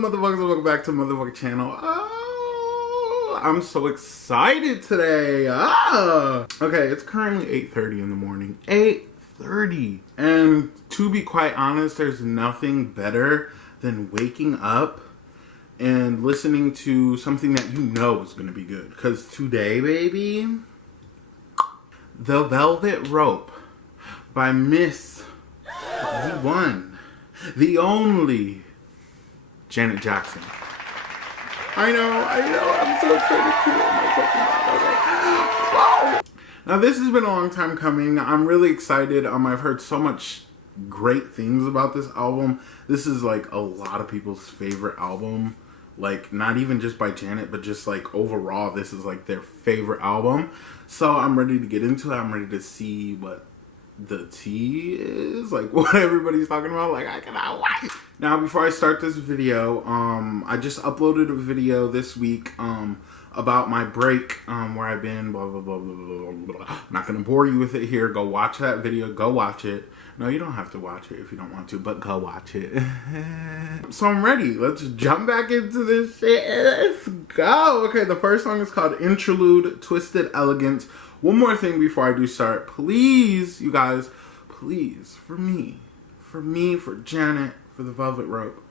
motherfuckers? Welcome back to the motherfucking channel. Oh, I'm so excited today. Okay, it's currently 8:30 in the morning. 8:30. And to be quite honest, there's nothing better than waking up and listening to something that you know is going to be good. Because today, baby, The Velvet Rope by Miss the one, the only Janet Jackson. I know, I'm so excited too. Oh my fucking God. Now this has been a long time coming. I'm really excited. I've heard so much great things about this album. This is like a lot of people's favorite album. Like, not even just by Janet, but just like overall, this is like their favorite album. So I'm ready to get into it. I'm ready to see what the tea is, like what everybody's talking about. Like, I cannot wait. Now, before I start this video, I just uploaded a video this week about my break, where I've been, blah, blah, blah, blah, blah, blah. I'm not gonna bore you with it here. Go watch that video. Go watch it. No, you don't have to watch it if you don't want to, but go watch it. So I'm ready. Let's jump back into this shit. Let's go. Okay, the first song is called Interlude, Twisted Elegance. One more thing before I do start. Please, you guys, please, for me, for Janet, for The Velvet Rope,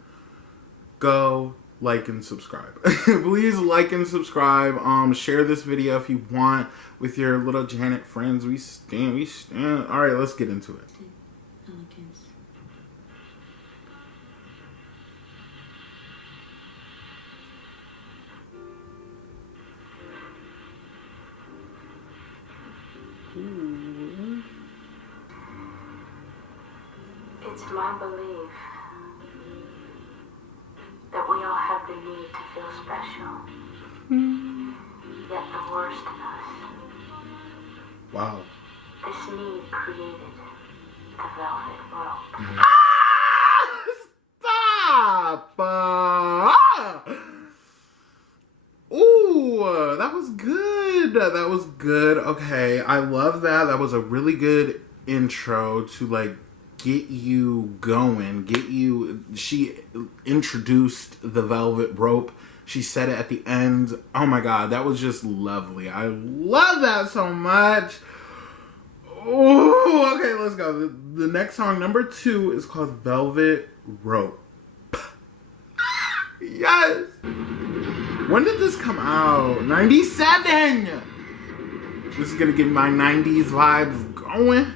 go like and subscribe. Please like and subscribe. Share this video if you want with your little Janet friends. We stand. All right, let's get into it. Elegance. Ooh. It's my belief that we all have the need to feel special. Yet the worst in us. Wow. This need created the velvet rope. Stop! Ooh, that was good. That was good. Okay, I love that. That was a really good intro to like get you going, she introduced the velvet rope. She said it at the end. Oh my God, that was just lovely. I love that so much. Oh, okay, let's go. The next song, number 2, is called Velvet Rope. Yes! When did this come out? 97! This is gonna get my 90s vibes going.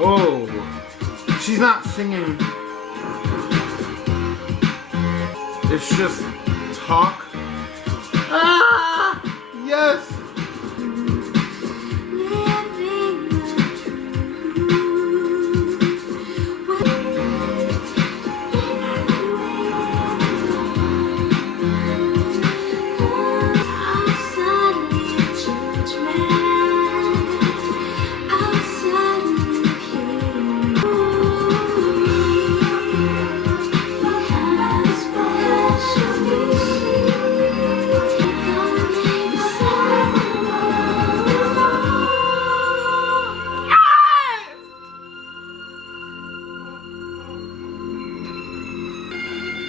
Oh, she's not singing. It's just talk. Ah, yes.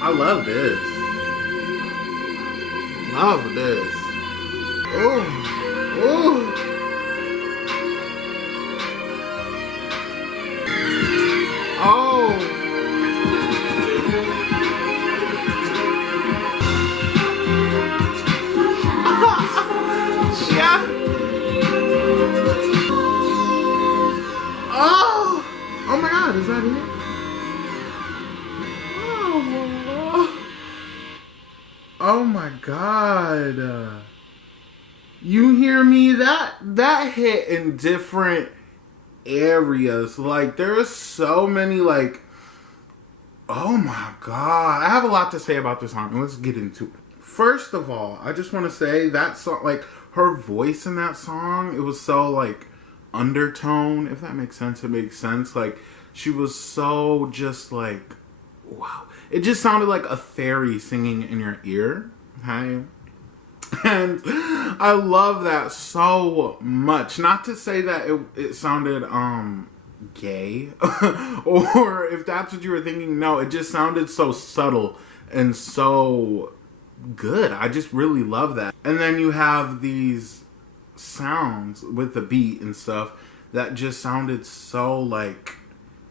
I love this. Love this. Oh, oh. Oh. Yeah. Oh. Oh my God, is that it? Oh my God. You hear me? That hit in different areas. Like, there's so many, like, oh my God. I have a lot to say about this song. Let's get into it. First of all, I just want to say that song, like, her voice in that song, it was so, like, undertone, if that makes sense. It makes sense. Like, she was so just like, wow. It just sounded like a fairy singing in your ear. Okay? And I love that so much. Not to say that it sounded gay or if that's what you were thinking. No, it just sounded so subtle and so good. I just really love that. And then you have these sounds with the beat and stuff that just sounded so like,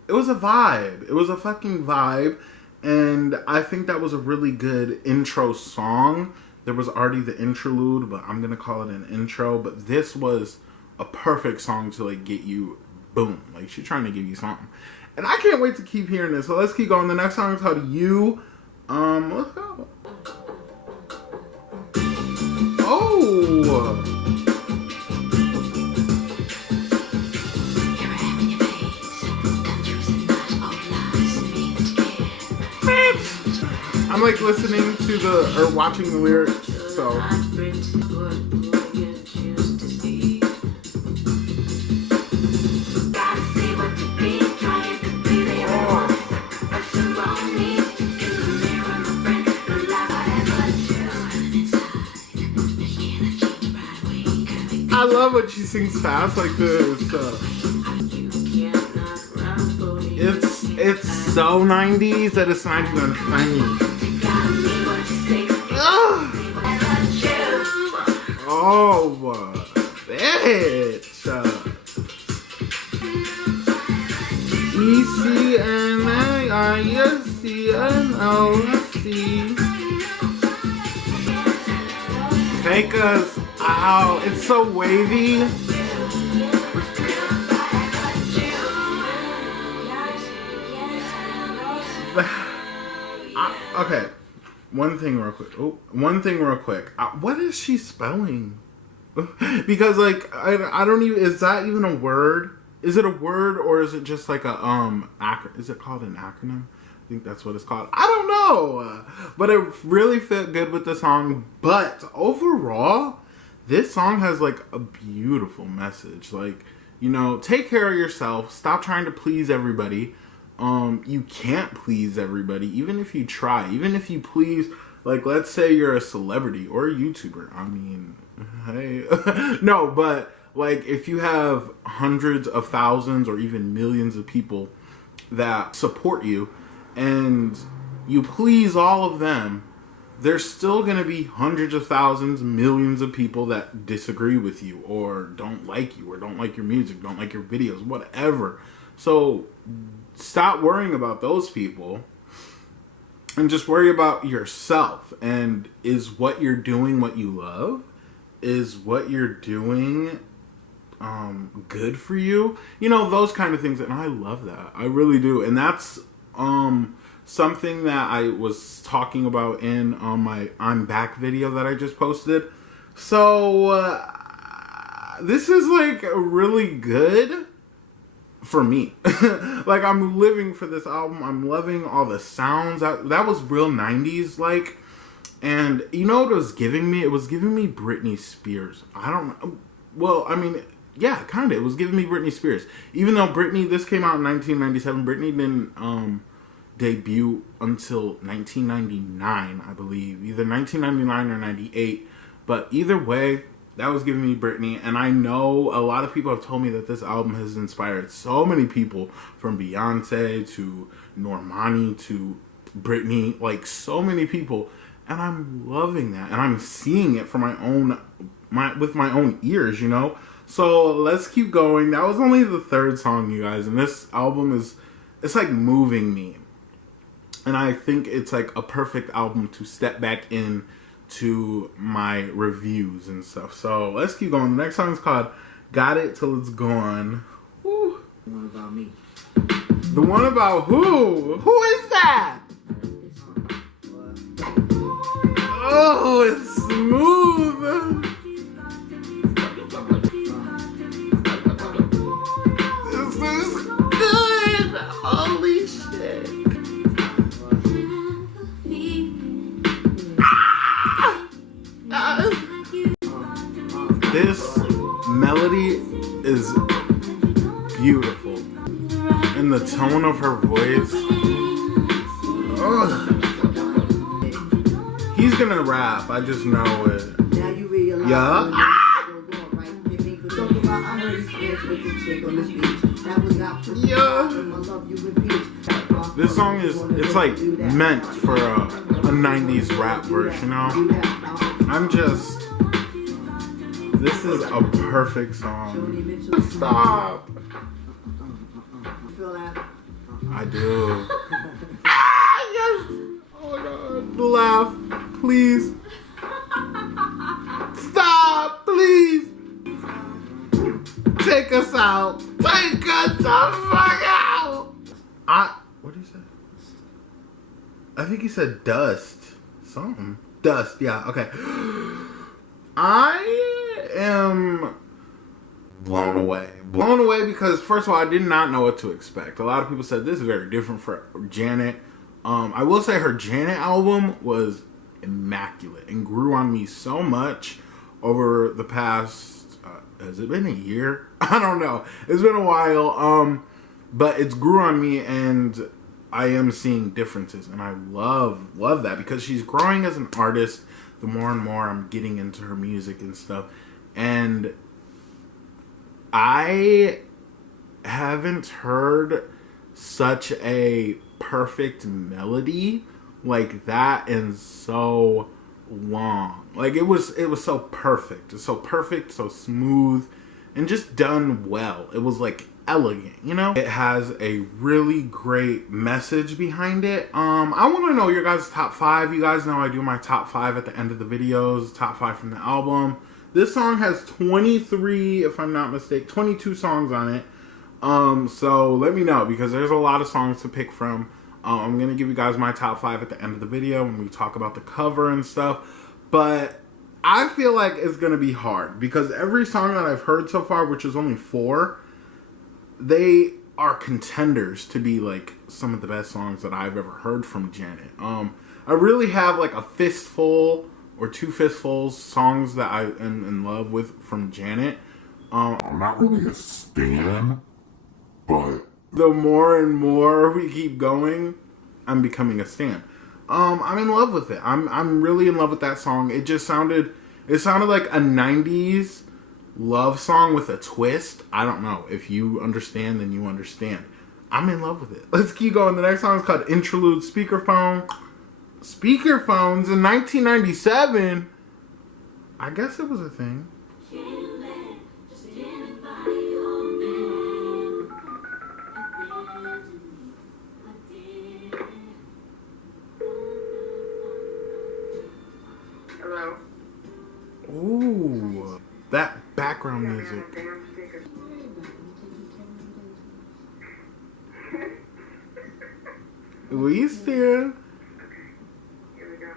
it was a vibe. It was a fucking vibe. And I think that was a really good intro song. There was already the interlude, but I'm gonna call it an intro. But this was a perfect song to like get you, boom. Like, she's trying to give you something. And I can't wait to keep hearing this. So let's keep going. The next song is called You. Let's go. Oh. I'm like listening to or watching the lyrics, so. I love when she sings fast like this. It's so 90s that it's not even funny. Oh, bitch. ECNAISCNOSC. Take us out. It's so wavy. Okay. One thing real quick. What is she spelling? Because like I don't even, is that even a word? Is it a word or is it just like a is it called an acronym? I think that's what it's called. I don't know. But it really fit good with the song. But overall, this song has like a beautiful message. Like, you know, take care of yourself. Stop trying to please everybody. You can't please everybody, even if you try. Even if you please, like, let's say you're a celebrity or a YouTuber. I mean, hey. No, but, like, if you have hundreds of thousands or even millions of people that support you and you please all of them, there's still going to be hundreds of thousands, millions of people that disagree with you or don't like you or don't like your music, don't like your videos, whatever. So stop worrying about those people and just worry about yourself. And is what you're doing what you love? Is what you're doing good for you? You know, those kind of things. And I love that. I really do. And that's something that I was talking about in my I'm Back video that I just posted. So this is like really good for me. Like, I'm living for this album. I'm loving all the sounds. That was real 90s like. And you know what it was giving me? It was giving me Britney Spears. I don't know. Well, I mean, yeah, kind of. It was giving me Britney Spears. Even though this came out in 1997. Britney didn't debut until 1999, I believe. Either 1999 or 98. But either way, that was giving me Britney. And I know a lot of people have told me that this album has inspired so many people, from Beyonce to Normani to Britney. Like, so many people. And I'm loving that. And I'm seeing it for with my own ears, you know? So let's keep going. That was only the third song, you guys. And this album it's like moving me. And I think it's like a perfect album to step back in to my reviews and stuff. So let's keep going. The next song is called Got It Till It's Gone. Woo. The one about me. The one about who? Who is that? Oh, it's smooth. This is good. Holy shit. This melody is beautiful. And the tone of her voice. Ugh. He's gonna rap, I just know it. Yeah. Yeah. This song is, it's like meant for a 90s rap verse, you know? This is a perfect song. Stop. I do. Yes. Oh my God. Laugh, please. Stop, please. Take us out. Take us the fuck out. What did he say? I think he said dust. Something. Dust, yeah, okay. I am blown away. Blown away because, first of all, I did not know what to expect. A lot of people said this is very different for Janet. I will say her Janet album was immaculate and grew on me so much over the past, has it been a year? I don't know. It's been a while. But it's grew on me and I am seeing differences. And I love that because she's growing as an artist. The more and more I'm getting into her music and stuff. And I haven't heard such a perfect melody like that in so long. Like it was so perfect. It's so perfect, so smooth, and just done well. It was like elegant, you know? It has a really great message behind it. I want to know your guys' top 5. You guys know I do my top 5 at the end of the videos, top 5 from the album. This song has 23, if I'm not mistaken, 22 songs on it. So let me know because there's a lot of songs to pick from. I'm going to give you guys my top 5 at the end of the video when we talk about the cover and stuff. But I feel like it's going to be hard because every song that I've heard so far, which is only 4, they are contenders to be like some of the best songs that I've ever heard from Janet. I really have like a fistful or 2 fistfuls songs that I am in love with from Janet. I'm not really a stan, but the more and more we keep going, I'm becoming a stan. I'm in love with it. I'm really in love with that song. It sounded like a 90s love song with a twist. I don't know. If you understand, then you understand. I'm in love with it. Let's keep going. The next song is called Interlude Speakerphone. Speakerphones in 1997. I guess it was a thing. Hello? Ooh, that background music. We still. Here we go.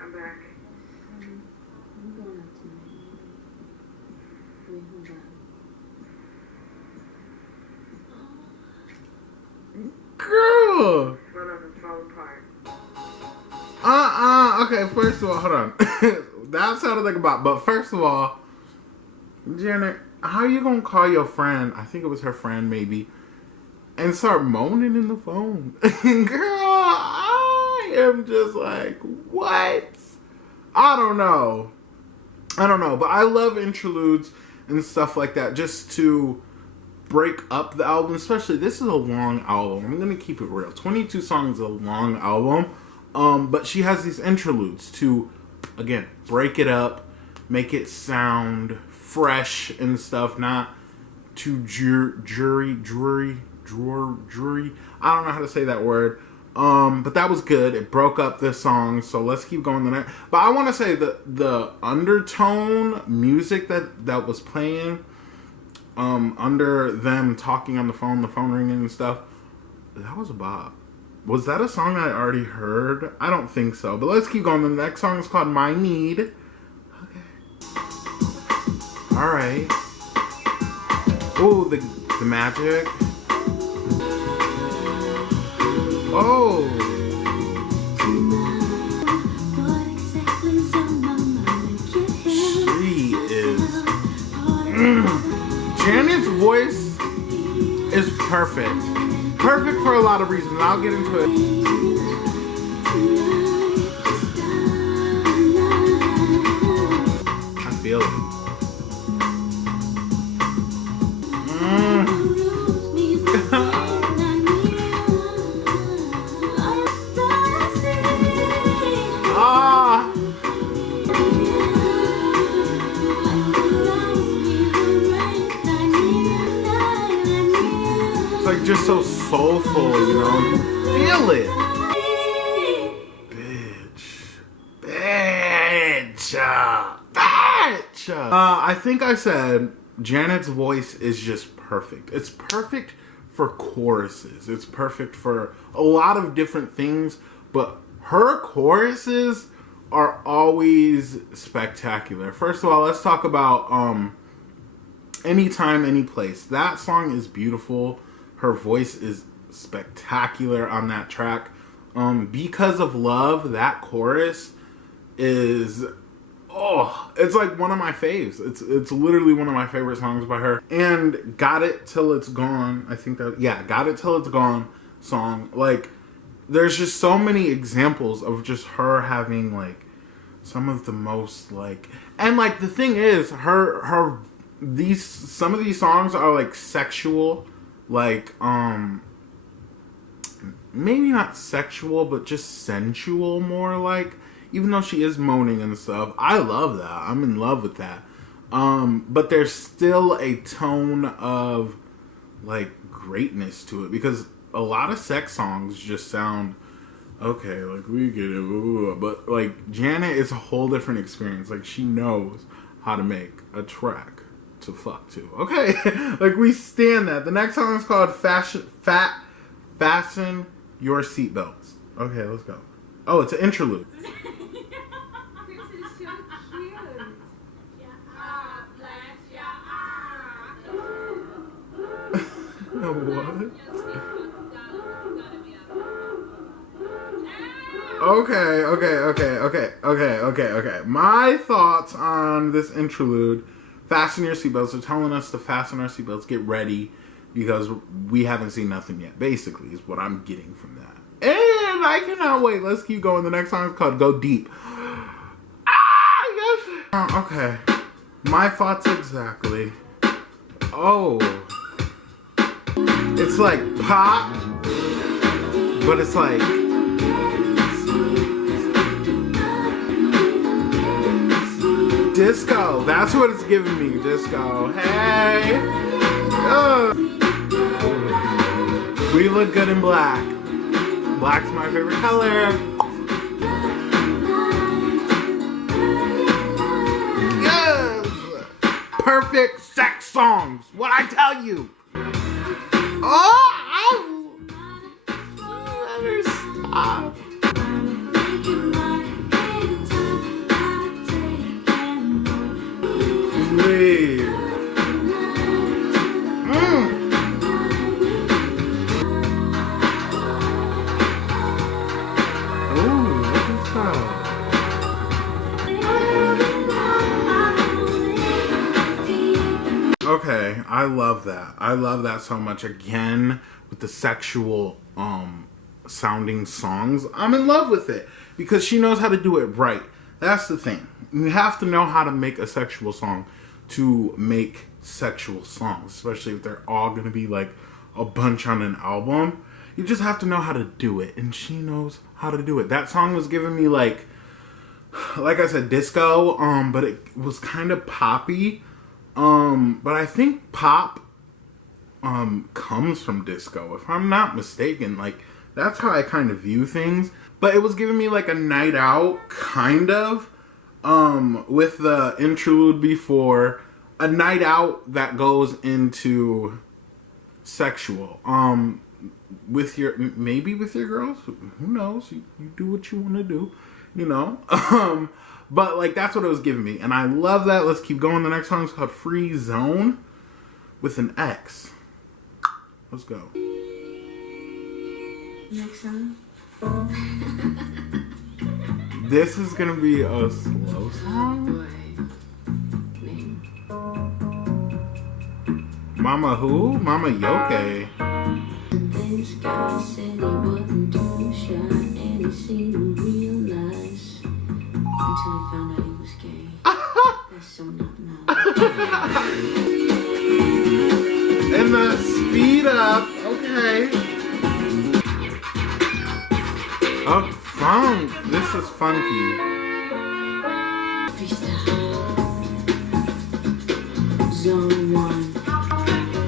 I'm back. Girl! One of them fall apart. Okay, first of all, hold on. That sounded like a bop. But first of all, Janet, how you gonna call your friend, I think it was her friend maybe, and start moaning in the phone? Girl, I am just like, what? I don't know. But I love interludes and stuff like that just to break up the album. Especially, this is a long album. I'm going to keep it real. 22 songs is a long album. But she has these interludes to, again, break it up, make it sound fresh and stuff, not too drury. I don't know how to say that word. But that was good. It broke up this song, so let's keep going the next. But I want to say the undertone music that was playing under them talking on the phone ringing and stuff, that was a bop. Was that a song I already heard? I don't think so. But let's keep going. The next song is called My Need. Okay. Alright. Oh, the magic. Oh. She is... Janet's voice is perfect. Perfect for a lot of reasons. I'll get into it. I feel it. It's like just so soulful, you know? You feel it. Bitch. I think I said Janet's voice is just perfect. It's perfect for choruses. It's perfect for a lot of different things, but her choruses are always spectacular. First of all, let's talk about Anytime, Any Place. That song is beautiful. Her voice is spectacular on that track. Because of Love, that chorus is, it's like one of my faves. It's literally one of my favorite songs by her. And Got It Till It's Gone, I think that, yeah, Got It Till It's Gone song. Like, there's just so many examples of just her having, like, some of the most, like, and, like, the thing is, some of these songs are, like, sexual, like, maybe not sexual, but just sensual more, like, even though she is moaning and stuff. I love that. I'm in love with that. But there's still a tone of, like, greatness to it, because a lot of sex songs just sound, okay, like, we get it, but, like, Janet is a whole different experience. Like, she knows how to make a track to fuck to. Okay? Like, we stand that. The next song is called Fasten Your Seatbelts. Okay, let's go. Oh, it's an interlude. What? Okay. My thoughts on this interlude, fasten your seatbelts. They're telling us to fasten our seatbelts, get ready, because we haven't seen nothing yet, basically, is what I'm getting from that. And I cannot wait. Let's keep going. The next song is called Go Deep. Yes. Okay. My thoughts exactly. Oh. It's like pop, but it's like disco. That's what it's giving me. Disco. Hey. We look good in black. Black's my favorite color. Yes. Perfect sex songs. What I tell you. Oh, better stop. Please. Okay, I love that. I love that so much. Again, with the sexual sounding songs, I'm in love with it because she knows how to do it right. That's the thing. You have to know how to make a sexual song to make sexual songs, especially if they're all going to be like a bunch on an album. You just have to know how to do it, and she knows how to do it. That song was giving me like I said, disco, but it was kind of poppy. But I think pop comes from disco, if I'm not mistaken. Like, that's how I kind of view things. But it was giving me like a night out, kind of, with the interlude before. A night out that goes into sexual. Maybe with your girls. Who knows? You do what you want to do, you know? But, like, that's what it was giving me. And I love that. Let's keep going. The next song is called Free Zone with an X. Let's go. Next song. This is going to be a slow song. Mama who? Mama Yoke. This guy said he wasn't too shy and he seemed real nice until he found out he was gay. That's so not now. And the speed up. Okay. Oh, funk. This is funky. Zone 1.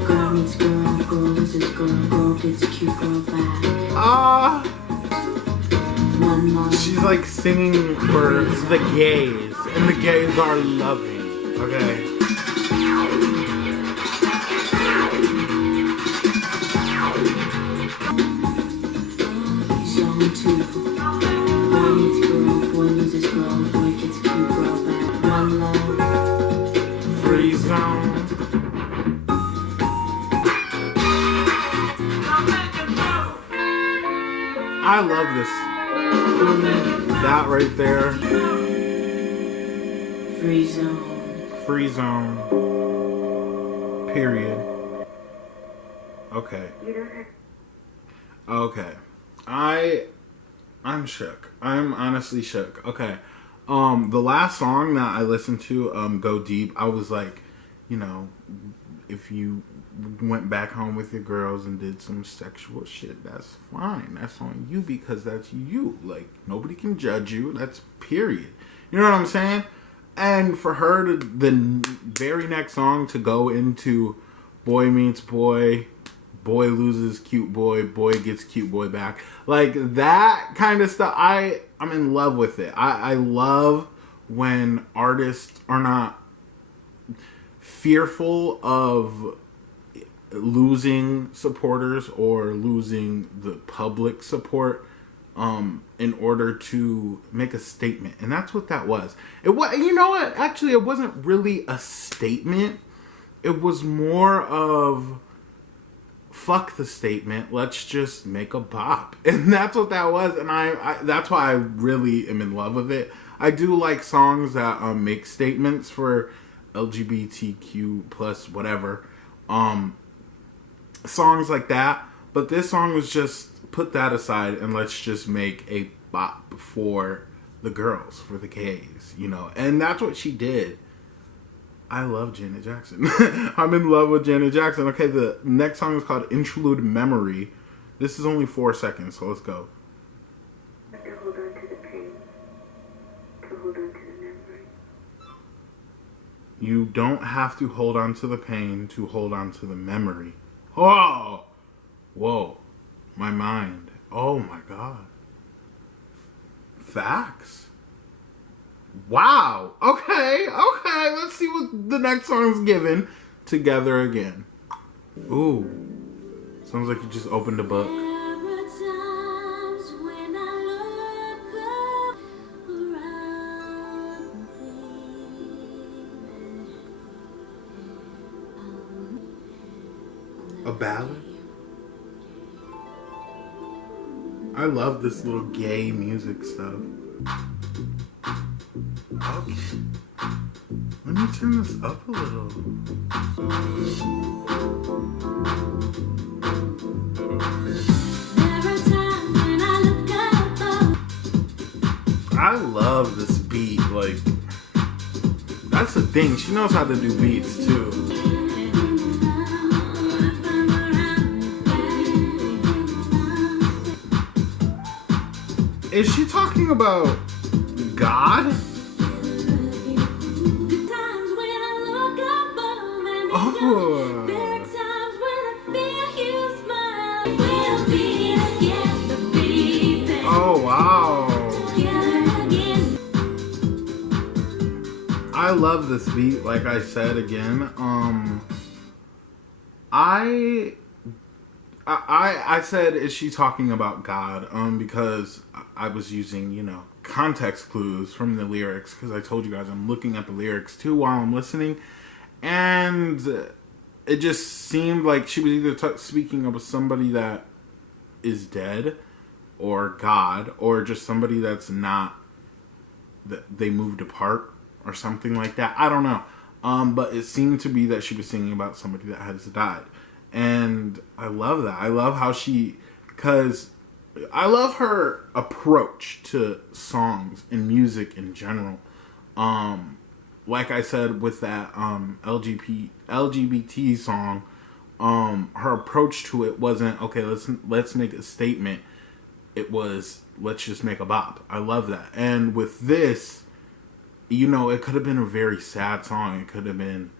Girl meets girl, girl loses girl, girl gets cute, girl back. Ah. One line. She's like singing for the gays, and the gays are loving. Okay. Zone 2. Boy meets girl, boy loses girl, boy gets cute, girl back. One love. Free zone. I love this. That right there. Free zone. Free zone. Period. Okay. Okay. I'm shook. I'm honestly shook. Okay. The last song that I listened to, Go Deep, I was like, you know, if you went back home with your girls and did some sexual shit, that's fine. That's on you because that's you. Like, nobody can judge you. That's period. You know what I'm saying? And for her to, the very next song to go into boy meets boy, boy loses cute boy, boy gets cute boy back. Like, that kind of stuff, I'm in love with it. I love when artists are not fearful of losing supporters or losing the public support in order to make a statement. And that's what that was. It was, you know what? Actually, it wasn't really a statement. It was more of fuck the statement. Let's just make a bop. And that's what that was. And I that's why I really am in love with it. I do like songs that make statements for LGBTQ plus whatever. Songs like that. But this song was just put that aside and let's just make a bop for the girls, for the gays, you know. And that's what she did. I love Janet Jackson. I'm in love with Janet Jackson. Okay, the next song is called Interlude Memory. This is only 4 seconds, so let's go. To hold on to the pain, to hold on to the memory. You don't have to hold on to the pain to hold on to the memory. Oh! Whoa. My mind. Oh my God. Facts. Wow. Okay. Let's see what the next song's given. Together Again. Ooh. Sounds like you just opened a book. A ballad? I love this little gay music stuff. Okay. Let me turn this up a little. I love this beat. Like, that's the thing. She knows how to do beats too. Is she talking about God? Oh. Oh, wow. I love this beat, like I said again. I said, is she talking about God? Because I was using, you know, context clues from the lyrics, because I told you guys I'm looking at the lyrics too while I'm listening, and it just seemed like she was either speaking of somebody that is dead, or God, or just somebody that's not, that they moved apart, or something like that. I don't know. But it seemed to be that she was singing about somebody that has died. And I love that. I love how because I love her approach to songs and music in general. Like I said with that LGBT song, her approach to it wasn't, okay, let's make a statement. It was, let's just make a bop. I love that. And with this, you know, it could have been a very sad song. It could have been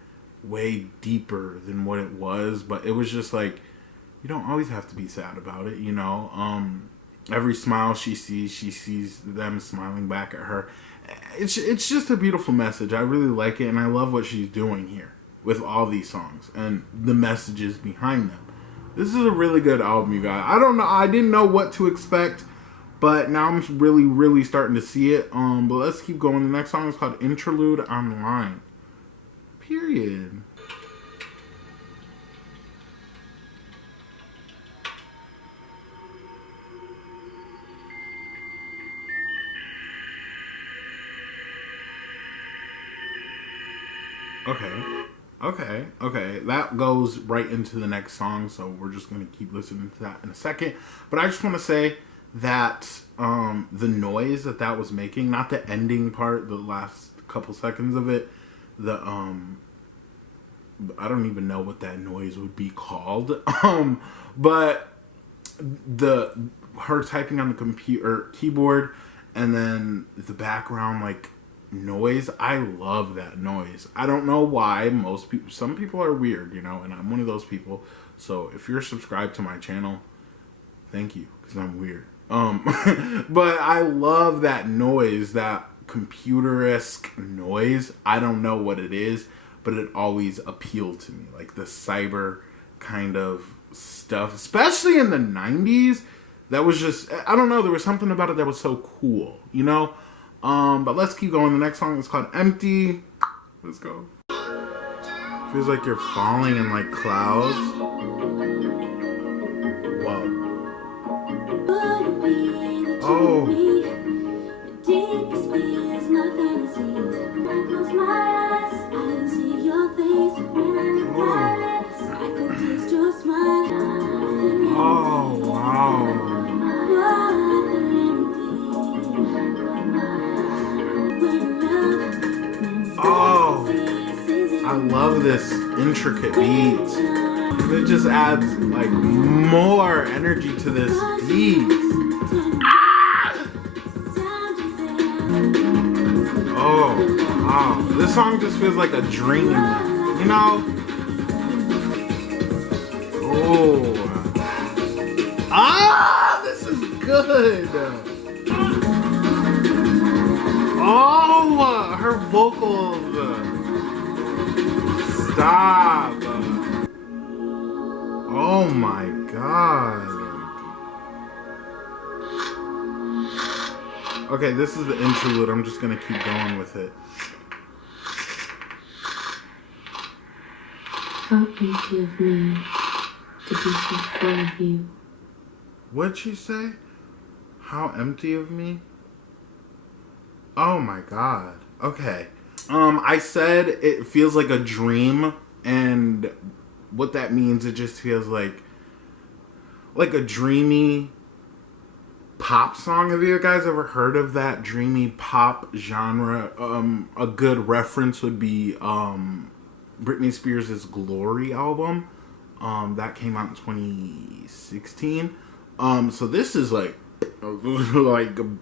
way deeper than what it was, but it was just like, you don't always have to be sad about it, you know. Every smile she sees them smiling back at her. It's just a beautiful message. I really like it, and I love what she's doing here with all these songs and the messages behind them. This is a really good album, you guys. I don't know. I didn't know what to expect, but now I'm really, really starting to see it. But let's keep going. The next song is called Interlude Online. Period. Okay. That goes right into the next song, so we're just going to keep listening to that in a second. But I just want to say that the noise that was making, not the ending part, the last couple seconds of it, I don't even know what that noise would be called. But her typing on the computer keyboard and then the background like noise, I love that noise. I don't know why some people are weird, you know, and I'm one of those people. So if you're subscribed to my channel, thank you, because I'm weird. But I love that noise, that computer-esque noise. I don't know what it is, but it always appealed to me, like the cyber kind of stuff, especially in the 90s. That was just, I don't know, there was something about it that was so cool, you know. But let's keep going. The next song is called Empty. Let's go. Feels like you're falling in like clouds. Whoa. Oh. Oh, wow. Oh, I love this intricate beat. It just adds like more energy to this beat. Oh, wow. This song just feels like a dream, you know? Oh. This is good. Oh, her vocals. Stop. Oh my god. Okay, this is the interlude. I'm just gonna keep going with it. How empty of me to be so full of you. What'd she say? How empty of me? Oh my god. Okay. I said it feels like a dream, and what that means, it just feels like a dreamy pop song. Have you guys ever heard of that dreamy pop genre? A good reference would be Britney Spears' Glory album. That came out in 2016. So this is like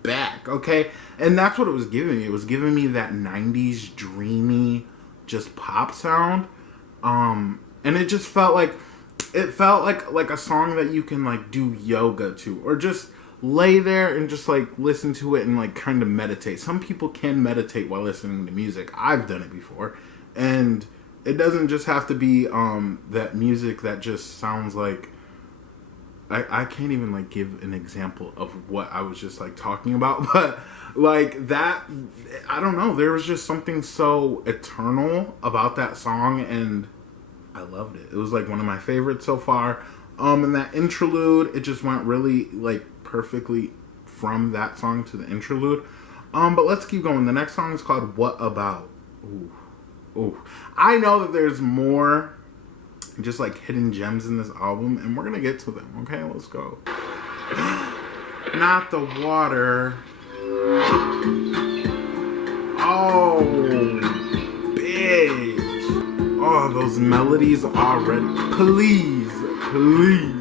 back, okay? And that's what it was giving me. It was giving me that 90s dreamy, just pop sound. And it just felt like a song that you can like do yoga to, or just lay there and just like listen to it and like kind of meditate. Some people can meditate while listening to music. I've done it before. And it doesn't just have to be that music that just sounds like, I can't even like give an example of what I was just like talking about, but like that, I don't know, there was just something so eternal about that song, and I loved it. It was like one of my favorites so far. And that interlude, it just went really like perfectly from that song to the interlude. But let's keep going. The next song is called What About? Ooh. Ooh, I know that there's more just like hidden gems in this album, and we're gonna get to them. Okay, let's go. Not the water. Oh, bitch. Oh, those melodies already. Please, please.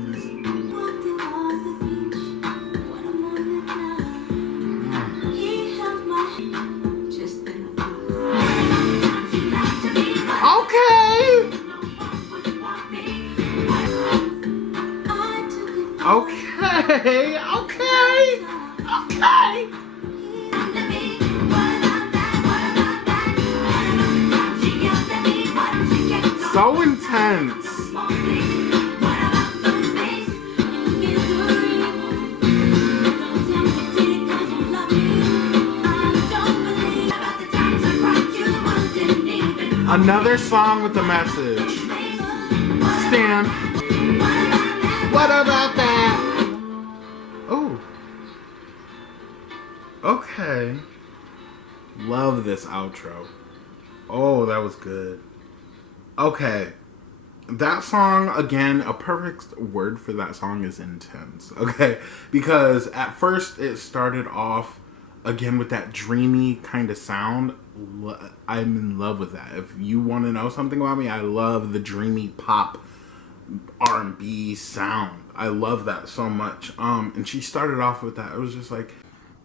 Okay, okay. So intense. Another song with a message. Stan. What about that? Oh. Okay. Love this outro. Oh, that was good. Okay. That song, again, a perfect word for that song is intense. Okay? Because at first it started off, again, with that dreamy kind of sound. I'm in love with that. If you want to know something about me, I love the dreamy pop R&B sound. I love that so much. And she started off with that. It was just like,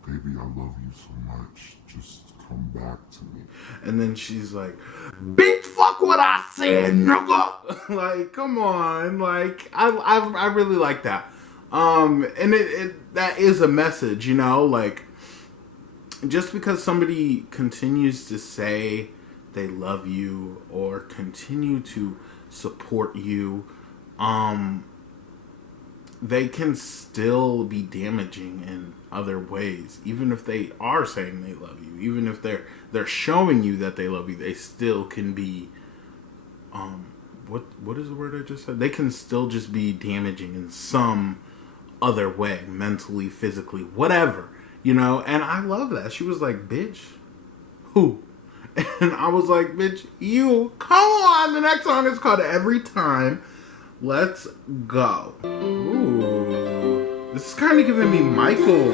baby, I love you so much. Just come back to me. And then she's like, bitch, fuck what I said, nigga. Like, come on. Like, I really like that. And it that is a message, you know, like, just because somebody continues to say they love you or continue to support you, they can still be damaging in other ways. Even if they are saying they love you, even if they're showing you that they love you, they still can be, what is the word I just said? They can still just be damaging in some other way, mentally, physically, whatever, you know? And I love that. She was like, bitch, who? And I was like, bitch, you, come on. The next song is called Every Time. Let's go. Ooh. This is kind of giving me Michael.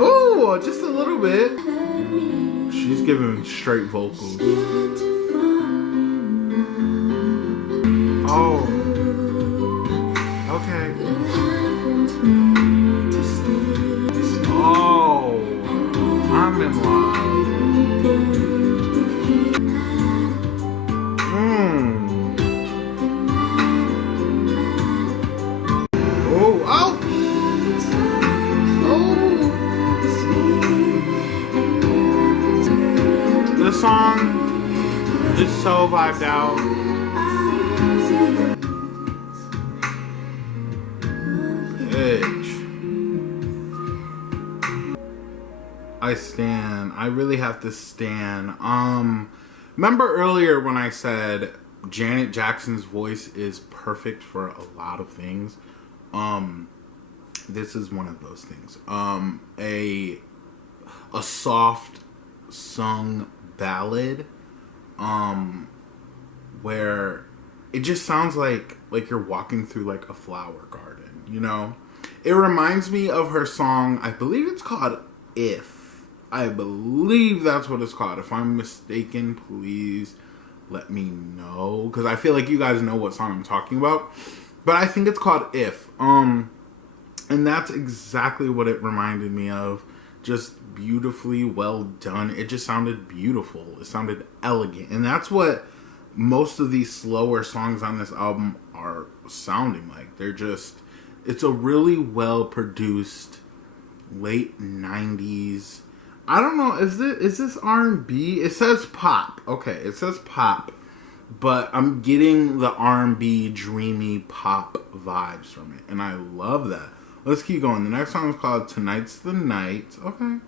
Ooh, just a little bit. She's giving straight vocals. Oh. Okay. Oh. I'm in love. This song is so vibed out. Bitch. I stan. I really have to stan. Remember earlier when I said Janet Jackson's voice is perfect for a lot of things? This is one of those things. A soft sung ballad, where it just sounds like you're walking through like a flower garden, you know? It reminds me of her song, I believe it's called If. I believe that's what it's called. If I'm mistaken, please let me know, because I feel like you guys know what song I'm talking about. But I think it's called If. And that's exactly what it reminded me of. Just beautifully well done. It just sounded beautiful. It sounded elegant. And that's what most of these slower songs on this album are sounding like. They're just, it's a really well produced late 90s. I don't know, is this R&B? It says pop. Okay, it says pop. But I'm getting the R&B dreamy pop vibes from it. And I love that. Let's keep going. The next song is called Tonight's the Night. Okay.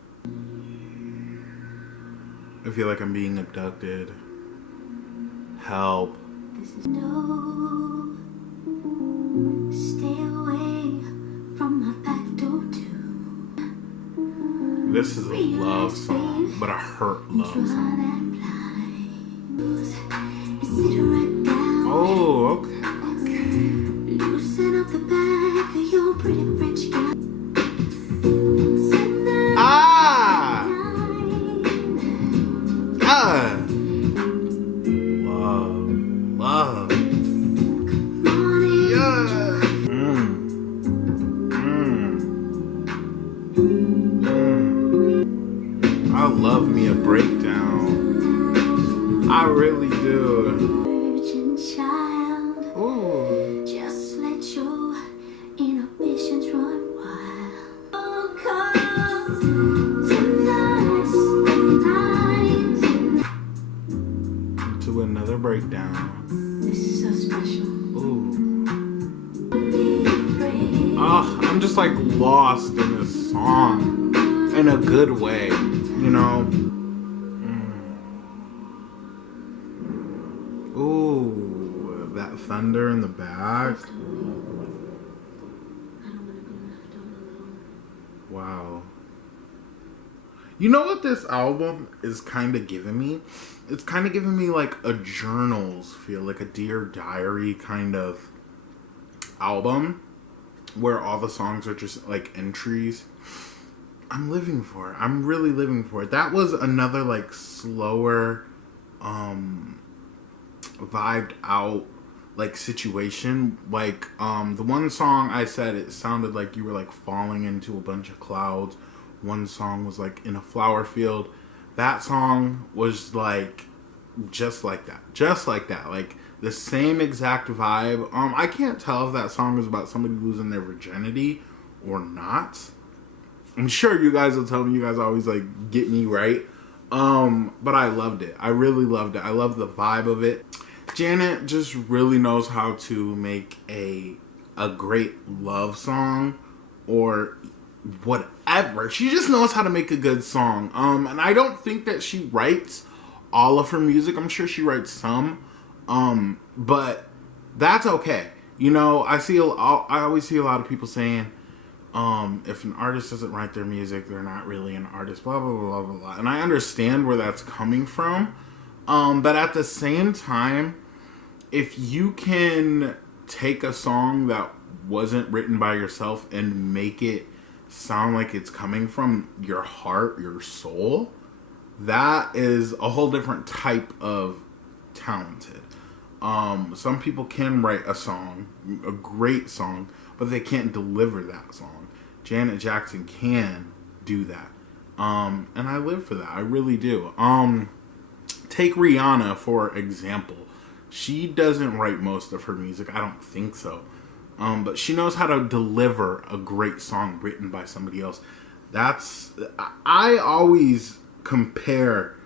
I feel like I'm being abducted. Help. No, stay away from my back door too. This is a love song, but a hurt love song. back of your pretty French guy. Ah! Ah! Love. Love. Yeah. I love me a breakdown. I really do. Virgin child. Ooh. Just let your inhibitions run wild. Oh, 'cause tonight. To another breakdown. This is so special. Ooh. Be afraid. I'm just like lost in this song in a good way, you know. Ooh, that thunder in the back. I don't want to be left all alone. Wow. You know what this album is kind of giving me? It's kind of giving me like a journals feel, like a Dear Diary kind of album where all the songs are just like entries. I'm living for it. I'm really living for it. That was another like slower, vibed out like situation. Like the one song I said, it sounded like you were like falling into a bunch of clouds. One song was like in a flower field. That song was like just like that, like the same exact vibe. I can't tell if that song is about somebody losing their virginity or not. I'm sure you guys will tell me. You guys always like get me right. But I loved it. I really loved it. I love the vibe of it. Janet just really knows how to make a great love song or whatever. She just knows how to make a good song. And I don't think that she writes all of her music. I'm sure she writes some. But that's okay. You know, I always see a lot of people saying, if an artist doesn't write their music, they're not really an artist, blah, blah, blah, blah, blah. And I understand where that's coming from. But at the same time, if you can take a song that wasn't written by yourself and make it sound like it's coming from your heart, your soul, that is a whole different type of talented. Some people can write a song, a great song, but they can't deliver that song. Janet Jackson can do that. And I live for that. I really do. Take Rihanna, for example. She doesn't write most of her music. I don't think so. But she knows how to deliver a great song written by somebody else. I always compare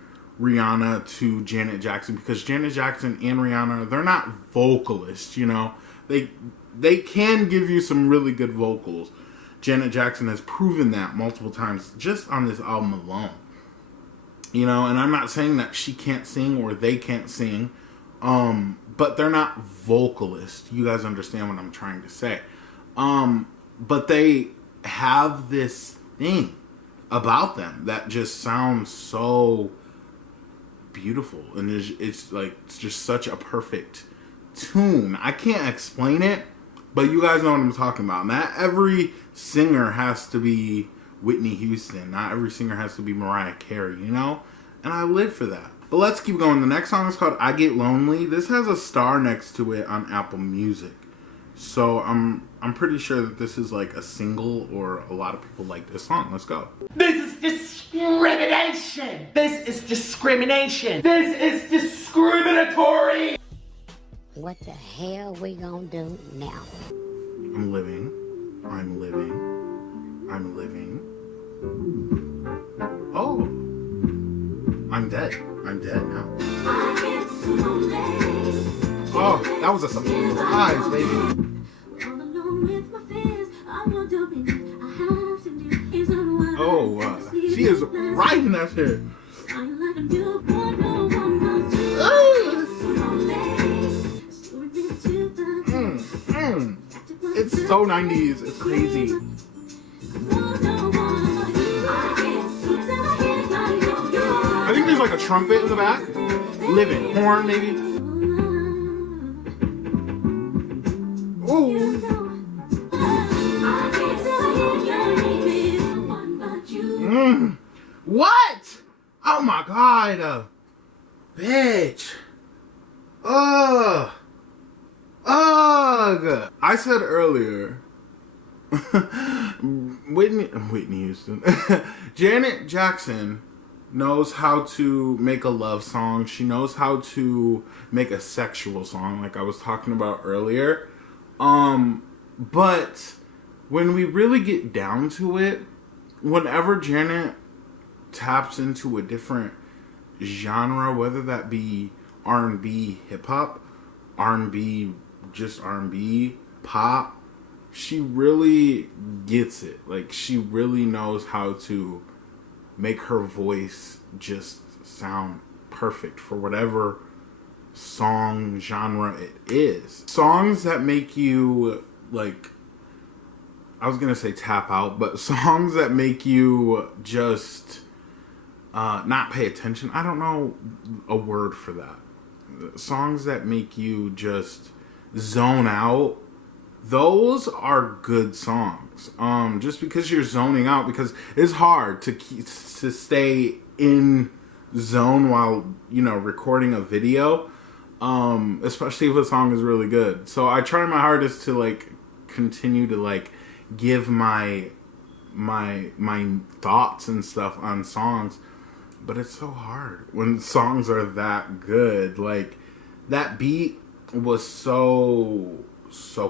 Rihanna to Janet Jackson because Janet Jackson and Rihanna, they're not vocalists, you know. They can give you some really good vocals. Janet Jackson has proven that multiple times just on this album alone. You know, and I'm not saying that she can't sing or they can't sing, but they're not vocalists. You guys understand what I'm trying to say. But they have this thing about them that just sounds so beautiful, and it's just such a perfect tune. I can't explain it, but you guys know what I'm talking about. Not every singer has to be Whitney Houston. Not every singer has to be Mariah Carey, you know? And I live for that. But let's keep going. The next song is called I Get Lonely. This has a star next to it on Apple Music. So I'm pretty sure that this is like a single, or a lot of people like this song. Let's go. This is discrimination! This is discrimination! This is discriminatory! What the hell we gonna do now? I'm living. Oh. I'm dead now. Oh, that was a surprise, baby. Oh, she is riding that shit. It's so 90s. It's crazy. I think there's like a trumpet in the back. Living. Horn, maybe. Oh. God. Bitch. Ugh. Ugh. I said earlier, Whitney Houston. Janet Jackson knows how to make a love song. She knows how to make a sexual song, like I was talking about earlier. But when we really get down to it, whenever Janet taps into a different genre, whether that be R&B, hip hop, R&B, just R&B, pop, she really gets it. Like, she really knows how to make her voice just sound perfect for whatever song genre it is. Songs that make you, like, I was gonna say tap out, but songs that make you just not pay attention. I don't know a word for that. Songs that make you just zone out. Those are good songs. Just because you're zoning out, because it's hard to stay in zone while, you know, recording a video, especially if a song is really good. So I try my hardest to, like, continue to, like, give my thoughts and stuff on songs, but it's so hard when songs are that good. Like, that beat was so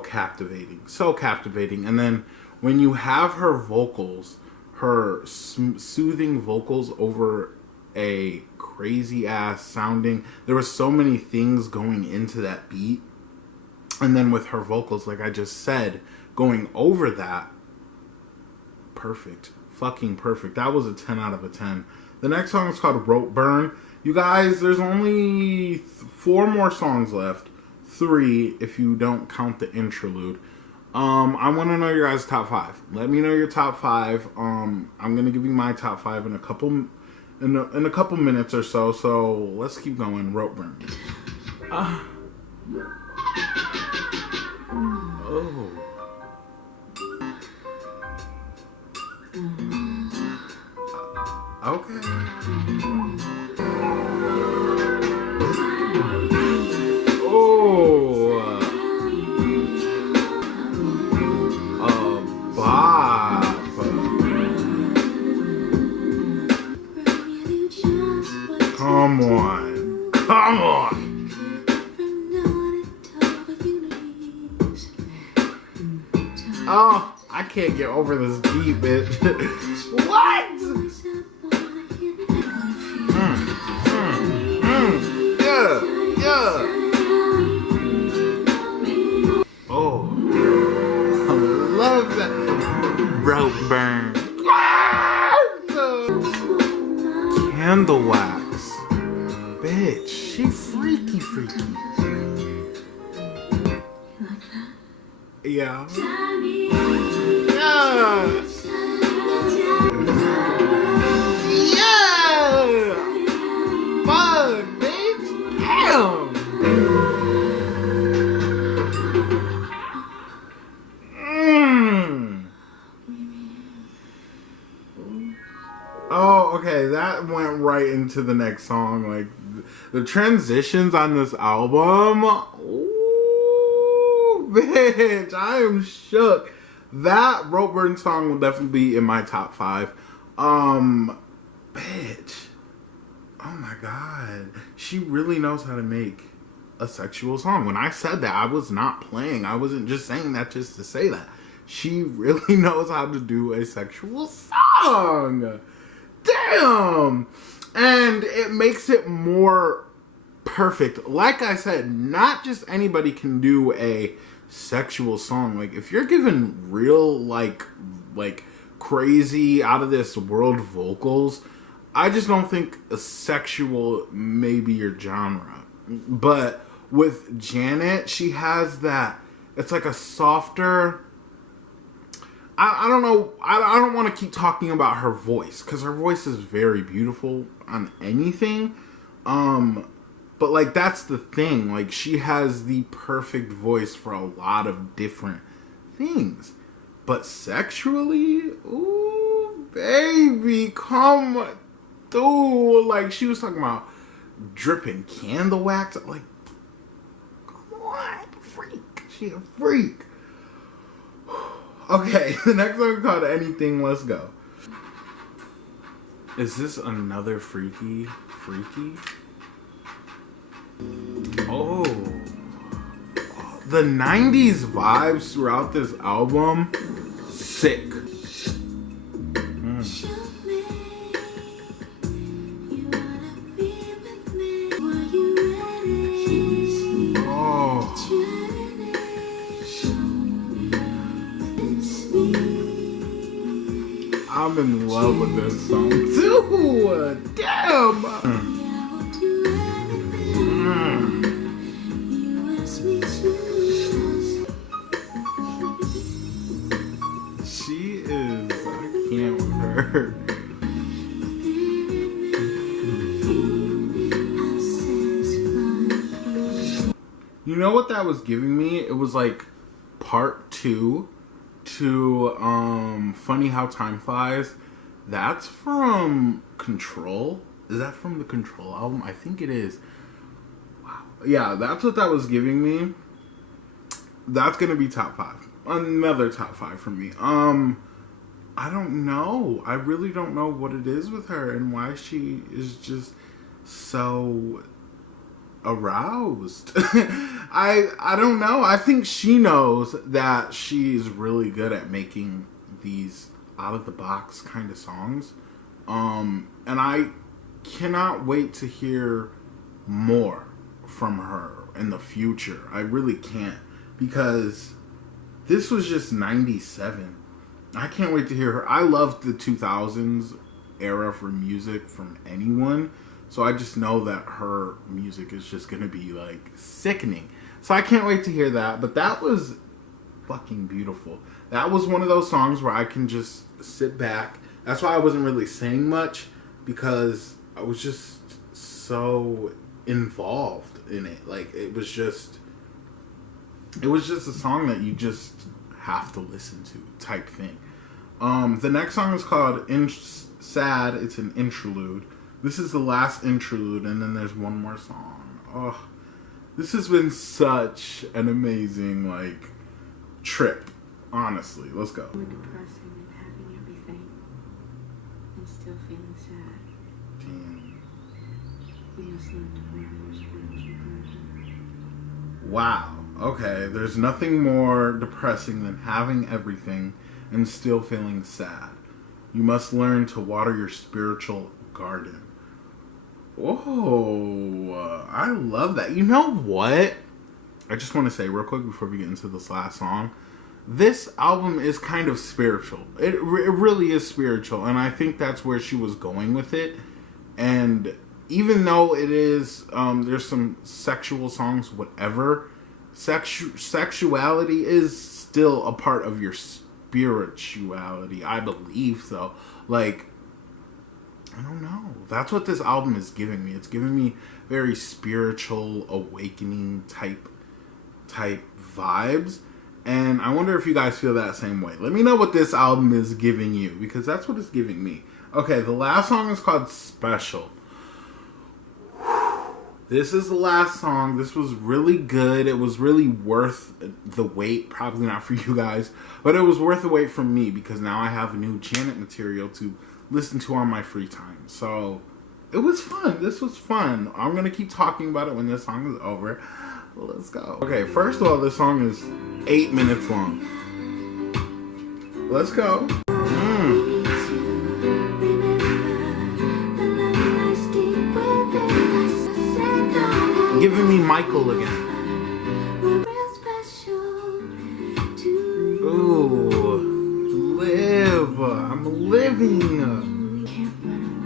captivating, and then when you have her vocals, her soothing vocals over a crazy ass sounding, there were so many things going into that beat, and then with her vocals, like I just said, going over that, perfect, fucking perfect. That was a 10 out of a 10. The next song is called Rope Burn. You guys, there's only 4 more songs left. 3 if you don't count the interlude. I want to know your guys' top 5. Let me know your top 5. I'm gonna give you my top 5 in a couple minutes or so. So let's keep going. Rope Burn. Oh. Okay. Come on. Oh, I can't get over this beat, bitch. What? Yeah. Oh, I love that. Rope Burn. Candle wax. Bitch, she freaky. Yeah. Fuck, bitch. Damn. Oh, okay, that went right into the next song. Like, the transitions on this album, ooh, bitch, I am shook. That Rope Burn song will definitely be in my top 5. Bitch, oh my god, she really knows how to make a sexual song. When I said that, I was not playing. I wasn't just saying that just to say that. She really knows how to do a sexual song. Damn! And it makes it more perfect. Like I said, not just anybody can do a sexual song. Like, if you're given real, like crazy, out of this world vocals, I just don't think a sexual may be your genre. But with Janet, she has that, it's like a softer, I don't know. I don't want to keep talking about her voice, because her voice is very beautiful on anything. But, like, that's the thing. Like, she has the perfect voice for a lot of different things. But sexually, ooh, baby, come through. Like, she was talking about dripping candle wax. Like, come on, freak. She a freak. Okay, the next song is called Anything, Let's Go. Is this another freaky? Oh. The 90s vibes throughout this album, sick. I'm in love with this song too. Damn. She is. I can't with her. You know what that was giving me? It was like part 2 to Funny How Time Flies. That's from Control. Is that from the Control album? I think it is. Wow. Yeah, that's what that was giving me. That's gonna be top 5. Another top 5 for me. I don't know. I really don't know what it is with her and why she is just so aroused. I don't know. I think she knows that she's really good at making these out of the box kind of songs. And I cannot wait to hear more from her in the future. I really can't, because this was just 97. I can't wait to hear her. I loved the 2000s era for music from anyone. So I just know that her music is just going to be, like, sickening. So I can't wait to hear that. But that was fucking beautiful. That was one of those songs where I can just sit back. That's why I wasn't really saying much, because I was just so involved in it. Like, it was just a song that you just have to listen to type thing. The next song is called Sad. It's an interlude. This is the last interlude, and then there's one more song. Oh, this has been such an amazing, like, trip. Honestly, let's go. More depressing than having everything and still feeling sad. Damn. You must learn to wear your spiritual burden. Wow. Okay, there's nothing more depressing than having everything and still feeling sad. You must learn to water your spiritual garden. Oh, I love that. You know what? I just want to say real quick before we get into this last song. This album is kind of spiritual. It really is spiritual. And I think that's where she was going with it. And even though it is, there's some sexual songs, whatever, sexuality is still a part of your spirituality. I believe so. Like, I don't know. That's what this album is giving me. It's giving me very spiritual, awakening type vibes. And I wonder if you guys feel that same way. Let me know what this album is giving you, because that's what it's giving me. Okay, the last song is called Special. This is the last song. This was really good. It was really worth the wait. Probably not for you guys, but it was worth the wait for me, because now I have new Janet material to listen to on my free time. So it was fun. This was fun. I'm going to keep talking about it when this song is over. Let's go. Okay, first of all, this song is 8 minutes long. Let's go. Giving me Michael again. Ooh, live. I'm living.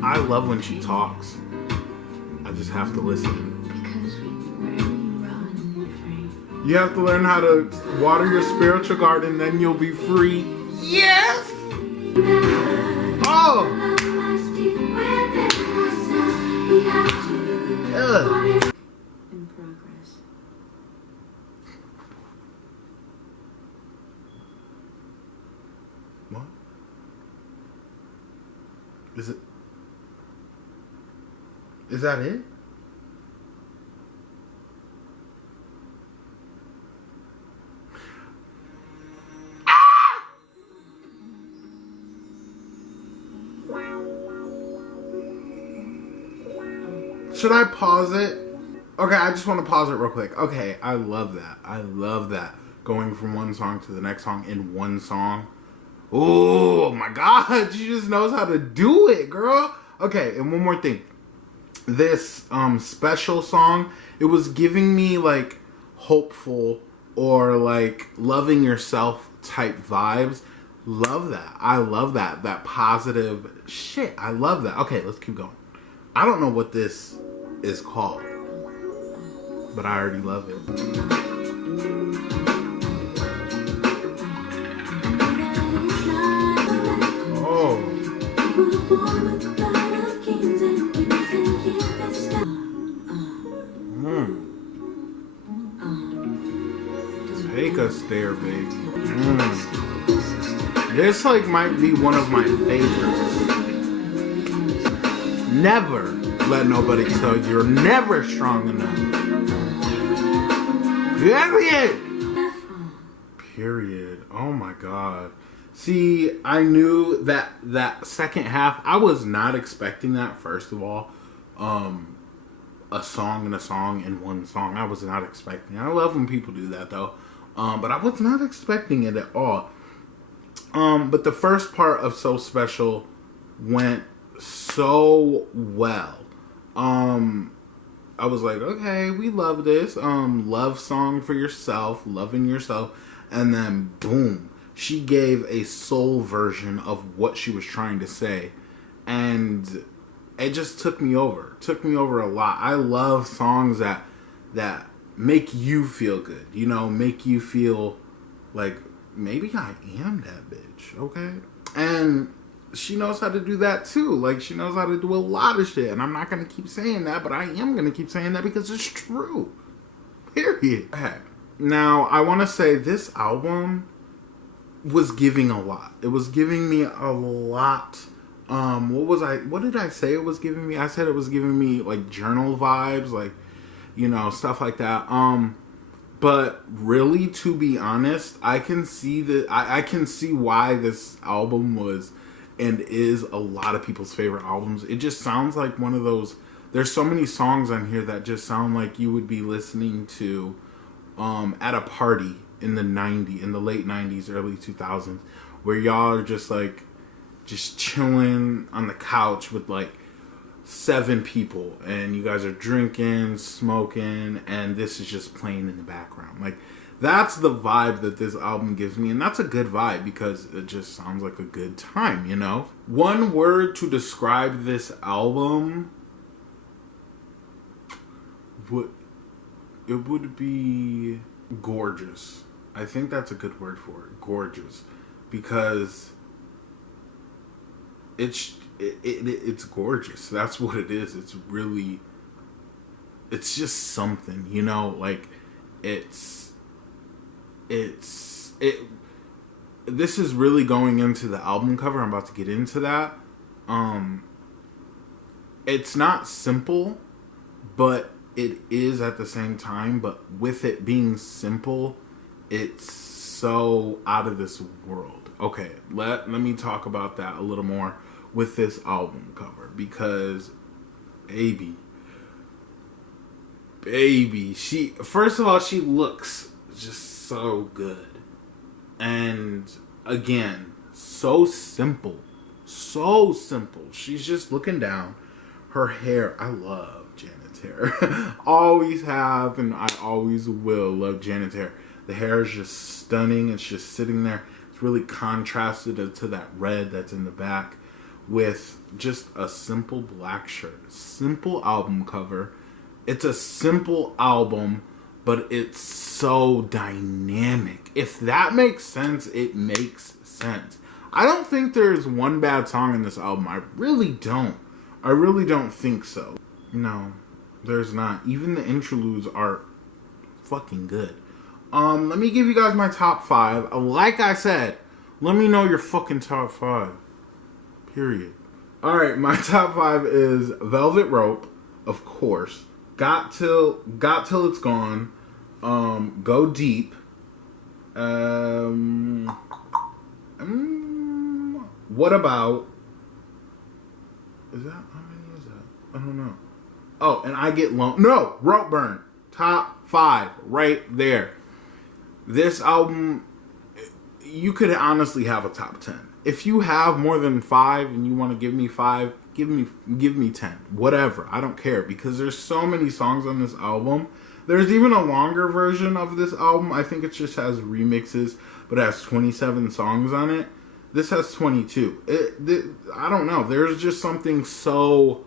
I love when she talks. I just have to listen. You have to learn how to water your spiritual garden, then you'll be free. Yes! Oh! Ugh. In progress. What? Is it? Is that it? Should I pause it? Okay, I just want to pause it real quick. Okay, I love that. I love that. Going from one song to the next song in one song. Oh my God, she just knows how to do it, girl. Okay, and one more thing. This special song, it was giving me like hopeful or like loving yourself type vibes. Love that. I love that. That positive shit. I love that. Okay, let's keep going. I don't know what this is called, but I already love it. Oh. Take us there, baby. This like might be one of my favorites. Never let nobody tell you you're never strong enough. Period. Period. Oh my God. See, I knew that second half, I was not expecting that, first of all. A song and a song in one song. I was not expecting it. I love when people do that though. But I was not expecting it at all. But the first part of So Special went so well. I was like, okay, we love this. Love song for yourself, loving yourself. And then boom, she gave a soul version of what she was trying to say. And it just took me over. Took me over a lot. I love songs that make you feel good. You know, make you feel like maybe I am that bitch, okay? And she knows how to do that too. Like, she knows how to do a lot of shit. And I'm not going to keep saying that, but I am going to keep saying that because it's true. Period. Okay. Now, I want to say this album was giving a lot. It was giving me a lot. What did I say it was giving me? I said it was giving me like journal vibes, like, you know, stuff like that. But really, to be honest, I can see that I can see why this album was and is a lot of people's favorite albums. It just sounds like one of those. There's so many songs on here that just sound like you would be listening to at a party in the late 90s, early 2000s, where y'all are just like just chilling on the couch with like 7 people and you guys are drinking, smoking, and this is just playing in the background. Like, that's the vibe that this album gives me, and that's a good vibe because it just sounds like a good time, you know? One word to describe this album would be gorgeous. I think that's a good word for it, gorgeous, because it's gorgeous. That's what it is. It's really, it's just something, you know, like this is really going into the album cover. I'm about to get into that. It's not simple, but it is at the same time. But with it being simple, it's so out of this world. Okay, let me talk about that a little more with this album cover, because baby, she, first of all, she looks just so good, and again, so simple. She's just looking down. Her hair, I love Janet's hair. Always have, and I always will love Janet's hair. The hair is just stunning. It's just sitting there. It's really contrasted to that red that's in the back, with just a simple black shirt. Simple album cover. It's a simple album, but it's so dynamic. If that makes sense, it makes sense. I don't think there's one bad song in this album. I really don't think so. No, there's not. Even the interludes are fucking good. Let me give you guys my top 5. Like I said, let me know your fucking top 5. Period. Alright, my top 5 is Velvet Rope, of course. Got Till It's Gone. Go Deep. What About? Is that, how many is that? I don't know. Oh, and I Get Lonely. No, Rope Burn. Top 5 right there. This album, you could honestly have a top 10. If you have more than 5 and you want to give me 5, give me 10. Whatever. I don't care, because there's so many songs on this album. There's even a longer version of this album. I think it just has remixes, but it has 27 songs on it. This has 22. I don't know. There's just something so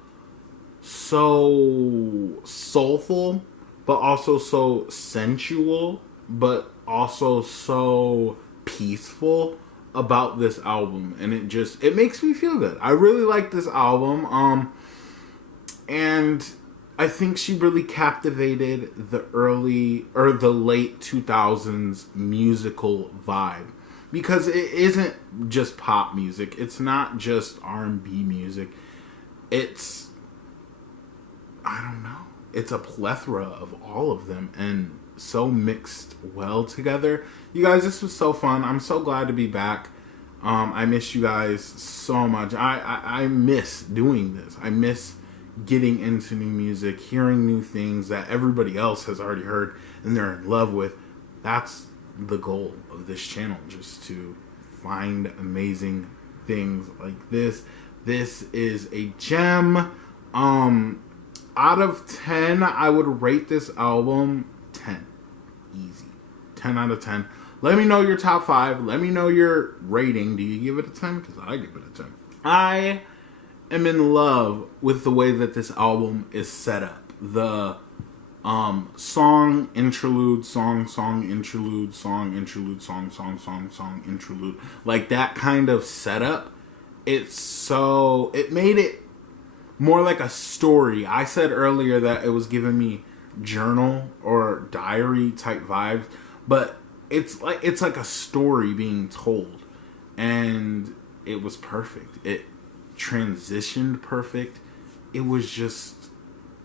soulful, but also so sensual, but also so peaceful about this album, and it makes me feel good. I really like this album, and I think she really captivated the late 2000s musical vibe, because it isn't just pop music. It's not just R&B music. It's, I don't know. It's a plethora of all of them, and so mixed well together. You guys, this was so fun. I'm so glad to be back. I miss you guys so much. I miss doing this. I miss getting into new music, hearing new things that everybody else has already heard and they're in love with. That's the goal of this channel, just to find amazing things like this. This is a gem. Out of 10, I would rate this album 10. Easy. 10 out of 10. Let me know your top 5. Let me know your rating. Do you give it a 10? Because I give it a 10. I am in love with the way that this album is set up. The song interlude, song interlude, song interlude, song interlude. Like that kind of setup. It made it more like a story. I said earlier that it was giving me journal or diary type vibes, but it's like a story being told, and it was perfect. It transitioned perfect. It was just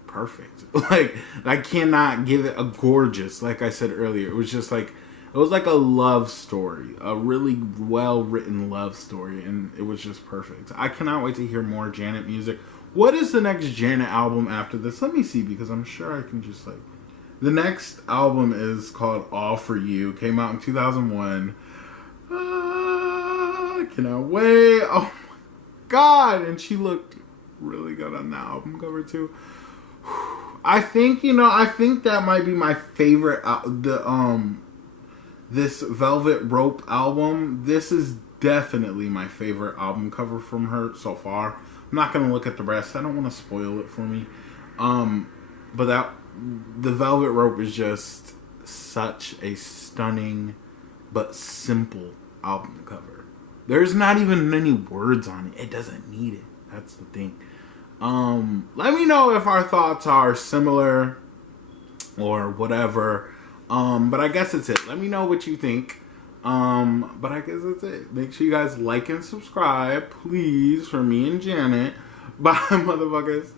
perfect. Like, I cannot give it a gorgeous, like I said earlier. It was just like, it was like a love story, a really well written love story, and it was just perfect. I cannot wait to hear more Janet music. What is the next Janet album after this? Let me see, because I'm sure I can just like... The next album is called All For You. Came out in 2001. I cannot wait. Oh my god. And she looked really good on that album cover too. I think that might be my favorite. This Velvet Rope album. This is definitely my favorite album cover from her so far. I'm not going to look at the rest. I don't want to spoil it for me. But the Velvet Rope is just such a stunning but simple album cover. There's not even any words on it. It doesn't need it. That's the thing. Let me know if our thoughts are similar or whatever. But I guess that's it. Let me know what you think. But I guess that's it. Make sure you guys like and subscribe, please, for me and Janet. Bye, motherfuckers.